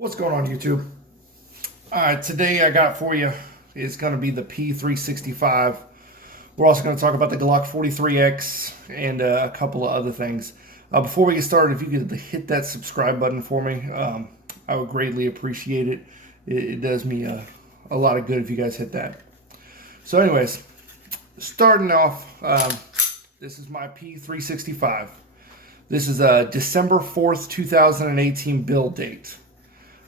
What's going on, YouTube? All right, today I got for you is going to be the P365. We're also going to talk about the Glock 43X and a couple of other things. Before we get started, if you could hit that subscribe button for me, I would greatly appreciate it. It does me a lot of good if you guys hit that. So, anyways, starting off, this is my P365. This is a December 4th, 2018 build date.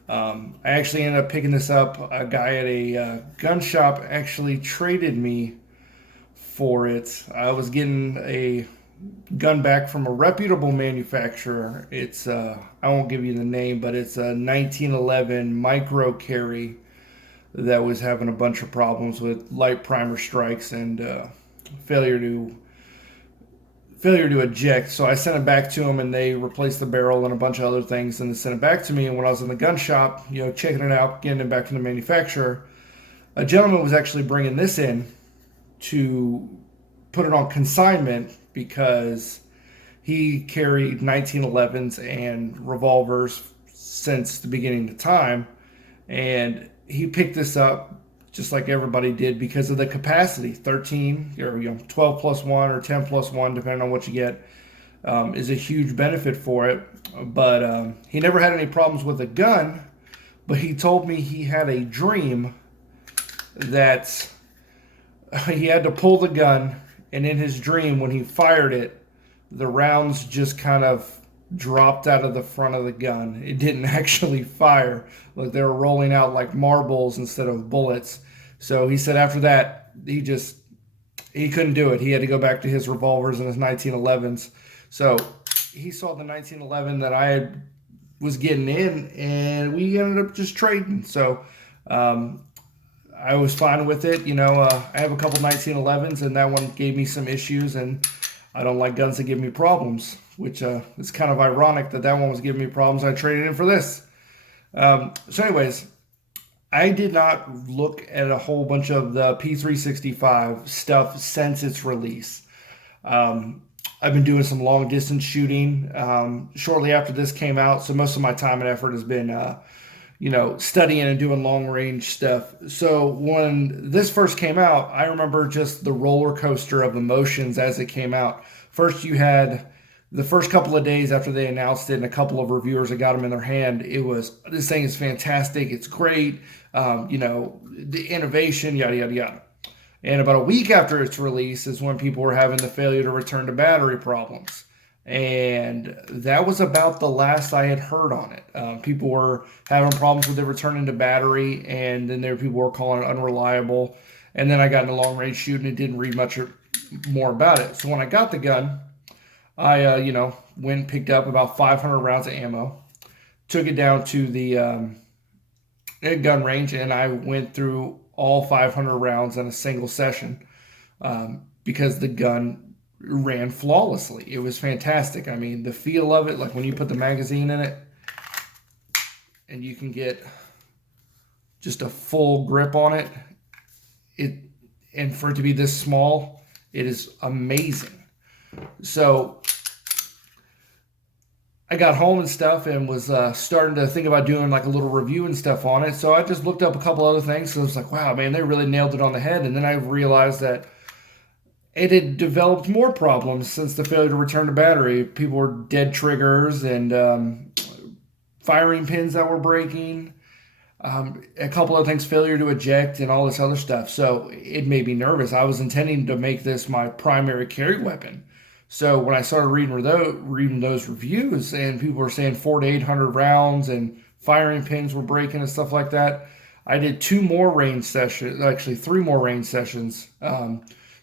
I actually ended up picking this up. A guy at a gun shop actually traded me for it. I was getting a gun back from a reputable manufacturer. It's I won't give you the name, but it's a 1911 micro carry that was having a bunch of problems with light primer strikes and failure to eject. So I sent it back to them, and they replaced the barrel and a bunch of other things, and they sent it back to me. And when I was in the gun shop, checking it out, getting it back from the manufacturer, a gentleman was actually bringing this in to put it on consignment because he carried 1911s and revolvers since the beginning of time, and he picked this up just like everybody did because of the capacity. 13 or 12 plus 1 or 10 plus 1, depending on what you get, is a huge benefit for it. But he never had any problems with a gun, but he told me he had a dream that he had to pull the gun, and in his dream, when he fired it, the rounds just kind of dropped out of the front of the gun. It didn't actually fire. Like they were rolling out like marbles instead of bullets. So he said after that, he couldn't do it. He had to go back to his revolvers and his 1911s. So he saw the 1911 that was getting in, and we ended up just trading. So I was fine with it. I have a couple 1911s, and that one gave me some issues, and I don't like guns that give me problems, which is kind of ironic that one was giving me problems. I traded in for this. So anyways, I did not look at a whole bunch of the P365 stuff since its release. I've been doing some long distance shooting shortly after this came out, so most of my time and effort has been studying and doing long range stuff. So when this first came out, I remember just the roller coaster of emotions as it came out. First, you had the first couple of days after they announced it, and a couple of reviewers that got them in their hand. It was, this thing is fantastic. It's great. The innovation, yada, yada, yada. And about a week after its release is when people were having the failure to return to battery problems. And that was about the last I had heard on it. People were having problems with it returning to battery, and then people were calling it unreliable. And then I got into long range shooting and didn't read much more about it. So when I got the gun, I went and picked up about 500 rounds of ammo, took it down to the gun range, and I went through all 500 rounds in a single session because the gun ran flawlessly. It was fantastic. I mean, the feel of it, like when you put the magazine in it and you can get just a full grip on it, and for it to be this small, it is amazing. So I got home and stuff and was starting to think about doing like a little review and stuff on it. So I just looked up a couple other things. So I was like, wow, man, they really nailed it on the head. And then I realized that it had developed more problems since the failure to return to battery. People were dead triggers and firing pins that were breaking. A couple of things, failure to eject and all this other stuff. So it made me nervous. I was intending to make this my primary carry weapon. So when I started reading those reviews, and people were saying 400 to 800 rounds and firing pins were breaking and stuff like that, I did three more range sessions,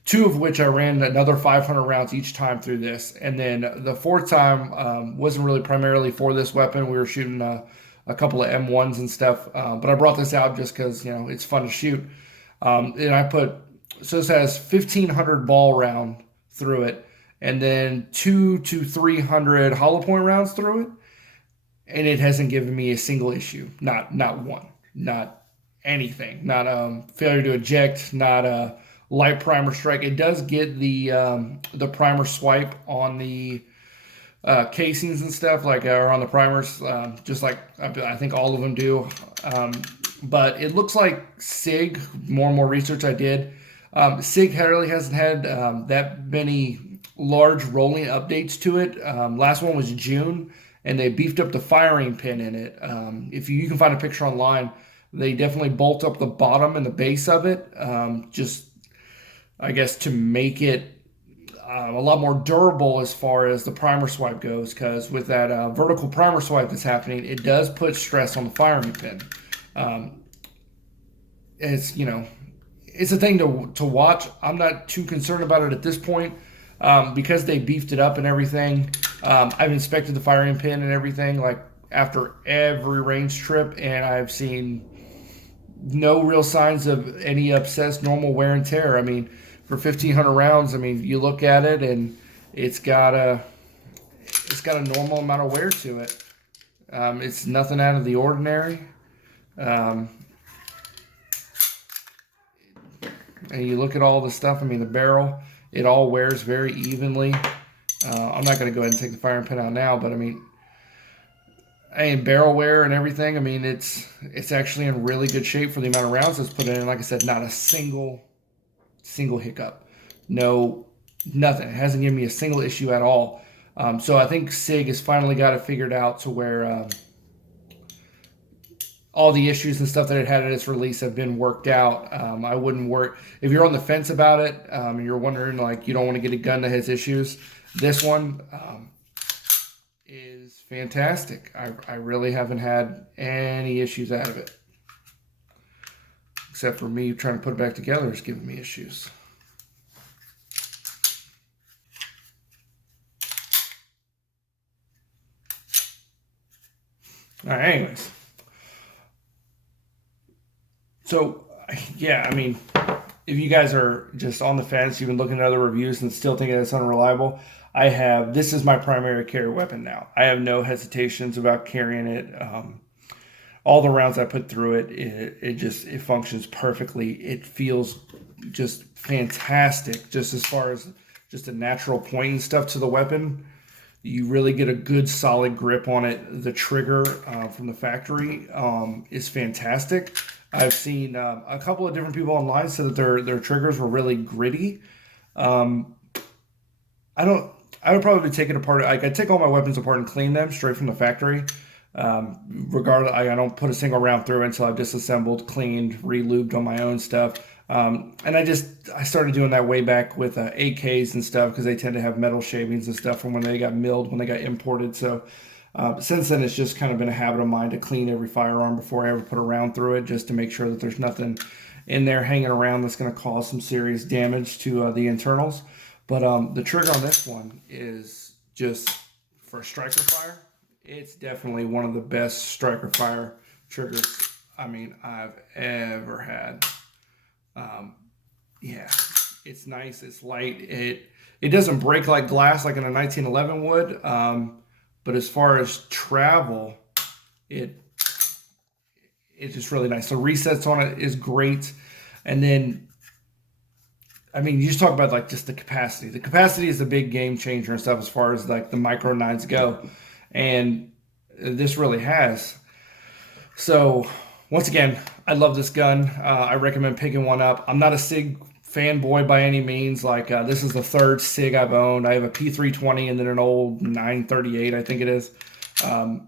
two of which I ran another 500 rounds each time through this. And then the fourth time wasn't really primarily for this weapon. We were shooting a couple of M1s and stuff, but I brought this out just because it's fun to shoot. And I so this has 1,500 ball round through it, and then 200 to 300 hollow point rounds through it, and it hasn't given me a single issue. Not one. Not anything. Not failure to eject. Not a light primer strike. It does get the primer swipe on the casings and stuff like are on the primers, just like I think all of them do. Um, but it looks like SIG. More and more research I did. SIG really hasn't had that many large rolling updates to it. Last one was June, and they beefed up the firing pin in it. If you can find a picture online, they definitely bolt up the bottom and the base of it, just I guess to make it a lot more durable as far as the primer swipe goes. Because with that vertical primer swipe that's happening, it does put stress on the firing pin. Um, it's it's a thing to watch. I'm not too concerned about it at this point because they beefed it up and everything. I've inspected the firing pin and everything like after every range trip, and I've seen no real signs of any upsets, normal wear and tear. I mean, for 1,500 rounds, I mean, you look at it and it's got a normal amount of wear to it. It's nothing out of the ordinary. Um, and you look at all the stuff. I mean, the barrel, it all wears very evenly. I'm not going to go ahead and take the firing pin out now, but I mean, barrel wear and everything. I mean, it's actually in really good shape for the amount of rounds that's put in. Like I said, not a single hiccup, no, nothing. It hasn't given me a single issue at all. So I think SIG has finally got it figured out to where all the issues and stuff that it had at its release have been worked out. I wouldn't worry if you're on the fence about it. And you're wondering like you don't want to get a gun that has issues. This one is fantastic. I really haven't had any issues out of it, except for me trying to put it back together is giving me issues. All right, anyways. So, yeah, I mean, if you guys are just on the fence, you've been looking at other reviews and still thinking it's unreliable, this is my primary carry weapon now. I have no hesitations about carrying it. All the rounds I put through it, it functions perfectly. It feels just fantastic, just as far as just a natural point and stuff to the weapon. You really get a good solid grip on it. The trigger from the factory is fantastic. I've seen a couple of different people online say that their triggers were really gritty. Um, I don't. I would probably take it apart. I take all my weapons apart and clean them straight from the factory. Regardless, I don't put a single round through until I've disassembled, cleaned, re-lubed on my own stuff. And I started doing that way back with AKs and stuff because they tend to have metal shavings and stuff from when they got milled, when they got imported. So since then, it's just kind of been a habit of mine to clean every firearm before I ever put a round through it, just to make sure that there's nothing in there hanging around that's going to cause some serious damage to the internals. But the trigger on this one is just for striker fire. It's definitely one of the best striker fire triggers I've ever had. Yeah, it's nice. It's light. It doesn't break like glass like in a 1911 would. But as far as travel, it's just really nice. The resets on it is great. And then, I mean, you just talk about like just the capacity. The capacity is a big game changer and stuff as far as like the micro nines go. And this really has. So once again, I love this gun. I recommend picking one up. I'm not a SIG fanboy by any means. Like this is the third SIG I've owned. I have a P320 and then an old 938, I think it is. So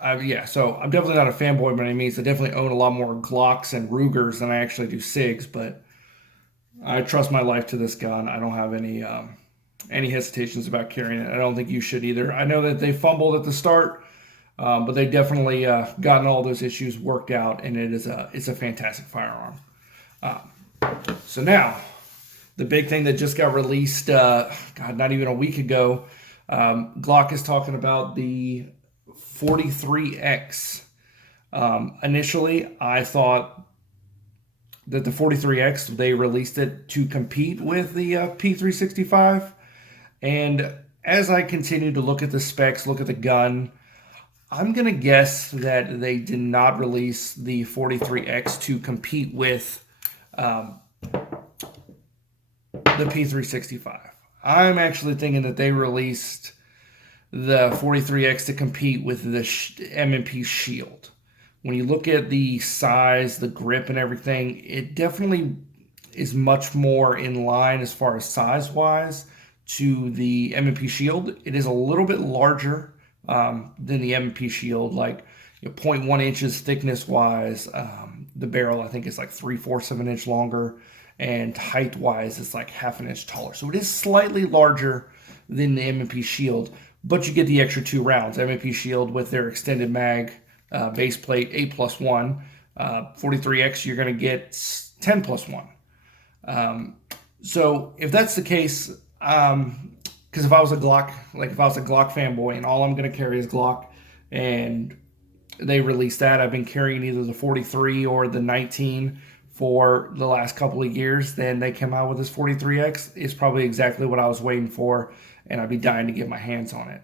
I'm definitely not a fanboy by any means. I definitely own a lot more Glocks and Rugers than I actually do SIGs, but I trust my life to this gun. I don't have any hesitations about carrying it. I don't think you should either. I know that they fumbled at the start, but they definitely gotten all those issues worked out, and it's a fantastic firearm. So now, the big thing that just got released, not even a week ago, Glock is talking about the 43X. Initially, I thought that the 43X, they released it to compete with the P365. And as I continue to look at the specs, look at the gun, I'm going to guess that they did not release the 43X to compete with the P365. I'm actually thinking that they released the 43X to compete with the M&P Shield. When you look at the size, the grip, and everything, it definitely is much more in line as far as size-wise to the M&P Shield. It is a little bit larger than the M&P Shield, like 0.1 inches thickness-wise. The barrel, I think, is like 3/4 of an inch longer, and height-wise, it's like half an inch taller. So it is slightly larger than the M&P Shield, but you get the extra 2 rounds. M&P Shield with their extended mag base plate 8+1. 43X, you're going to get 10+1. So if that's the case, because if I was a Glock, like if I was a Glock fanboy and all I'm going to carry is Glock, and they released that, I've been carrying either the 43 or the 19 for the last couple of years. Then they came out with this 43X. It's probably exactly what I was waiting for, and I'd be dying to get my hands on it.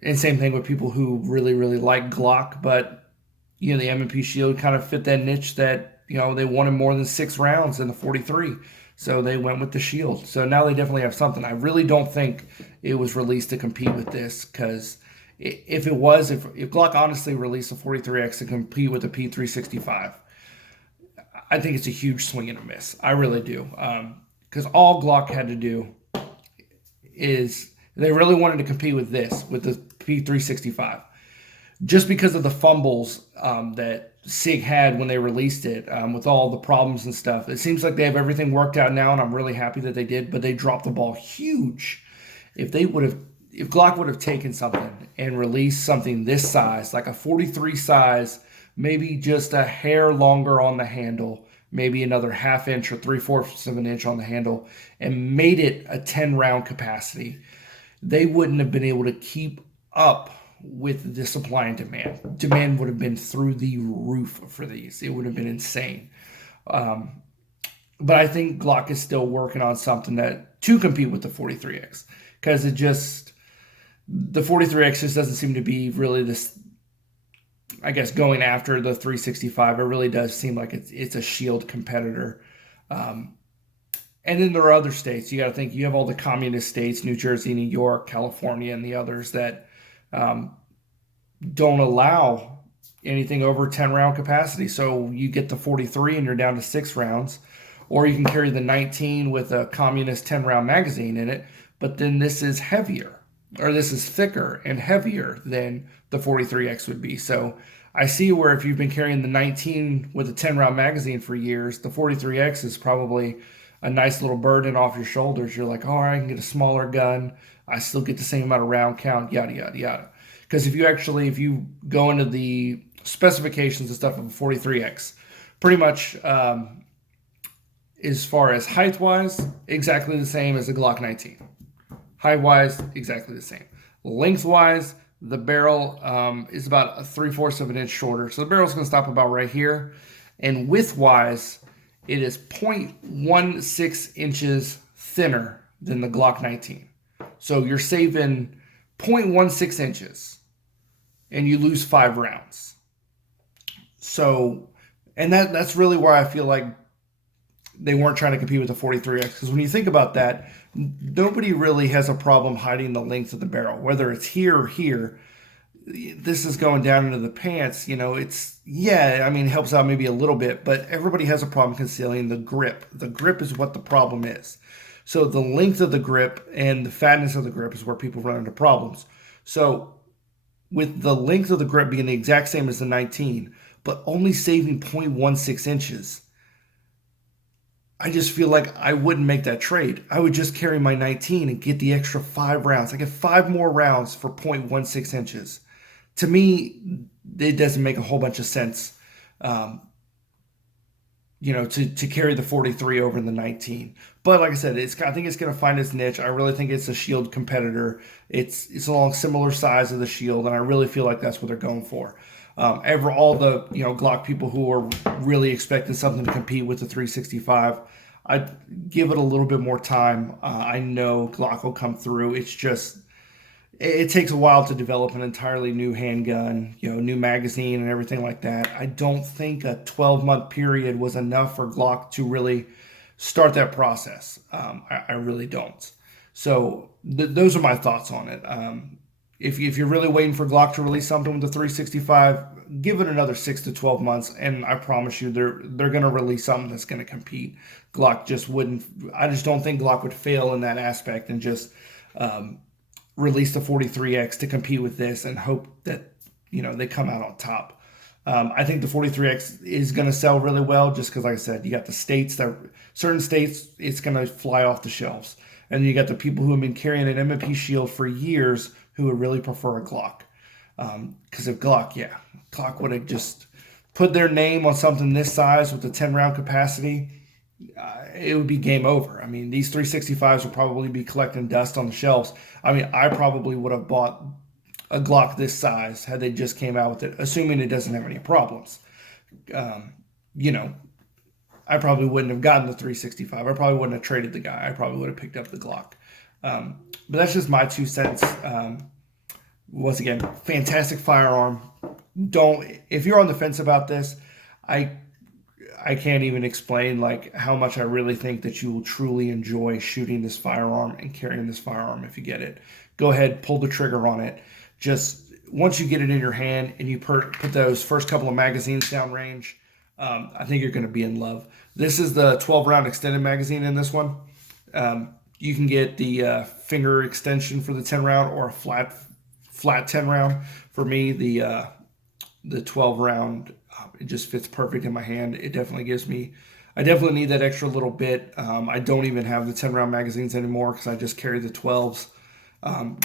And same thing with people who really, really like Glock, but the M&P Shield kind of fit that niche that they wanted more than 6 rounds in the 43, so they went with the Shield. So now they definitely have something. I really don't think it was released to compete with this, because if it was, if Glock honestly released a 43X to compete with the P365, I think it's a huge swing and a miss. I really do, because all Glock had to do is they really wanted to compete with this, with the P365. Just because of the fumbles that SIG had when they released it, with all the problems and stuff. It seems like they have everything worked out now, and I'm really happy that they did, but they dropped the ball huge. If Glock would have taken something and released something this size, like a 43 size, maybe just a hair longer on the handle, maybe another ½ inch or 3/4 of an inch on the handle, and made it a 10-round capacity, they wouldn't have been able to keep up with the supply and demand. Demand would have been through the roof for these. It would have been insane. But I think Glock is still working on something to compete with the 43X, because the 43X just doesn't seem to be really this, I guess, going after the 365. It really does seem like it's a Shield competitor. And then there are other states. You got to think, you have all the communist states, New Jersey, New York, California, and the others that don't allow anything over 10-round capacity. So you get the 43 and you're down to 6 rounds. Or you can carry the 19 with a communist 10-round magazine in it, but then this is heavier, or this is thicker and heavier than the 43X would be. So I see where if you've been carrying the 19 with a 10-round magazine for years, the 43X is probably a nice little burden off your shoulders. You're like, all right, I can get a smaller gun. I still get the same amount of round count, yada, yada, yada. Because if you go into the specifications and stuff of a 43X, pretty much as far as height-wise, exactly the same as the Glock 19. Height-wise, exactly the same. Length-wise, the barrel is about a 3/4 of an inch shorter. So the barrel's going to stop about right here. And width-wise, it is 0.16 inches thinner than the Glock 19. So you're saving 0.16 inches, and you lose 5 rounds. So, and that's really where I feel like they weren't trying to compete with the 43X, because when you think about that, nobody really has a problem hiding the length of the barrel, whether it's here or here. This is going down into the pants, it helps out maybe a little bit, but everybody has a problem concealing the grip. The grip is what the problem is. So the length of the grip and the fatness of the grip is where people run into problems. So with the length of the grip being the exact same as the 19, but only saving 0.16 inches, I just feel like I wouldn't make that trade. I would just carry my 19 and get the extra 5 rounds. I get 5 more rounds for 0.16 inches. To me, it doesn't make a whole bunch of sense, to carry the 43 over the 19. But like I said, I think it's going to find its niche. I really think it's a Shield competitor. It's along similar size of the Shield, and I really feel like that's what they're going for. All the Glock people who are really expecting something to compete with the 365, I'd give it a little bit more time. I know Glock will come through. It's just, it takes a while to develop an entirely new handgun, new magazine and everything like that. I don't think a 12-month period was enough for Glock to really start that process. I really don't. So those are my thoughts on it. if you're really waiting for Glock to release something with the 365, give it another 6 to 12 months, and I promise you they're going to release something that's going to compete. Glock just wouldn't. I just don't think Glock would fail in that aspect and just release the 43X to compete with this and hope that they come out on top. I think the 43X is going to sell really well just because, like I said, you got the states that certain states it's going to fly off the shelves, and you got the people who have been carrying an M&P Shield for years who would really prefer a Glock. Because if Glock would have just put their name on something this size with a 10-round capacity, it would be game over. I mean, these 365s would probably be collecting dust on the shelves. I mean, I probably would have bought a Glock this size had they just came out with it, assuming it doesn't have any problems. I probably wouldn't have gotten the 365. I probably wouldn't have traded the guy. I probably would have picked up the Glock. But that's just my 2 cents. Once again, fantastic firearm. If you're on the fence about this, I can't even explain like how much I really think that you will truly enjoy shooting this firearm and carrying this firearm if you get it. Go ahead, pull the trigger on it. Just once you get it in your hand and you put those first couple of magazines downrange, I think you're going to be in love. This is the 12-round extended magazine in this one. You can get the finger extension for the 10-round or a flat 10-round. For me, the 12-round, it just fits perfect in my hand. It definitely gives me, I definitely need that extra little bit. I don't even have the 10-round magazines anymore because I just carry the 12s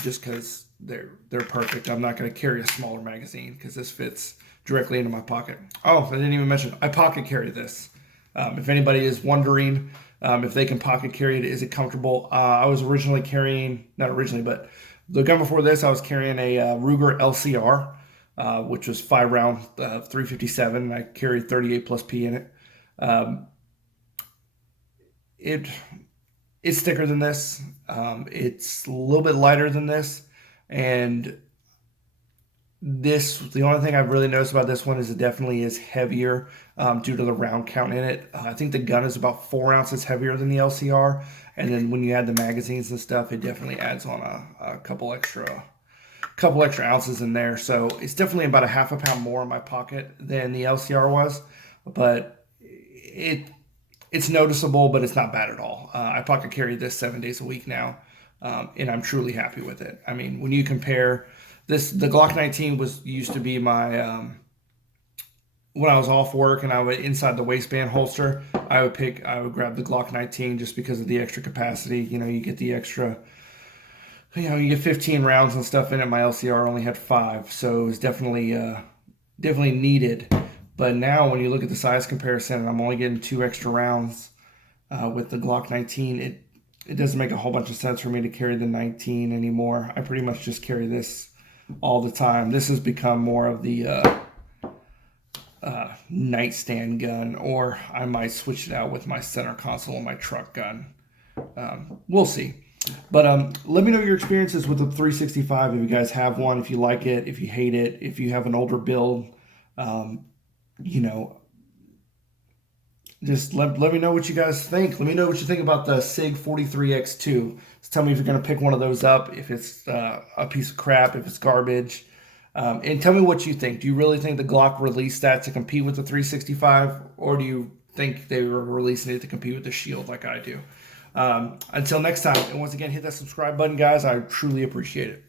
just because they're perfect. I'm not going to carry a smaller magazine because this fits directly into my pocket. Oh, I didn't even mention, I pocket carry this. If anybody is wondering if they can pocket carry it, is it comfortable? I was originally carrying, not originally, but the gun before this, I was carrying a Ruger LCR, which was 5-round 357, and I carried 38 plus P in it. It's thicker than this. It's a little bit lighter than this, and the only thing I've really noticed about this one is it definitely is heavier due to the round count in it. I think the gun is about 4 ounces heavier than the LCR, and then when you add the magazines and stuff, it definitely adds on a couple extra ounces in there. So it's definitely about a half a pound more in my pocket than the LCR was, but it's noticeable, but it's not bad at all. I pocket carry this 7 days a week now, and I'm truly happy with it. I mean, when you compare this, the Glock 19 used to be my when I was off work and I would inside the waistband holster, I would grab the Glock 19 just because of the extra capacity. You get the extra, you get 15 rounds and stuff in it. My LCR only had 5, so it was definitely needed. But now when you look at the size comparison, and I'm only getting 2 extra rounds with the Glock 19, it doesn't make a whole bunch of sense for me to carry the 19 anymore. I pretty much just carry this all the time. This has become more of the nightstand gun, or I might switch it out with my center console and my truck gun. We'll see. But let me know your experiences with the 365. If you guys have one, if you like it, if you hate it, if you have an older build, just let me know what you guys think. Let me know what you think about the SIG 43X2. Just tell me if you're going to pick one of those up, if it's a piece of crap, if it's garbage. And tell me what you think. Do you really think the Glock released that to compete with the 365? Or do you think they were releasing it to compete with the Shield like I do? Until next time, and once again, hit that subscribe button, guys. I truly appreciate it.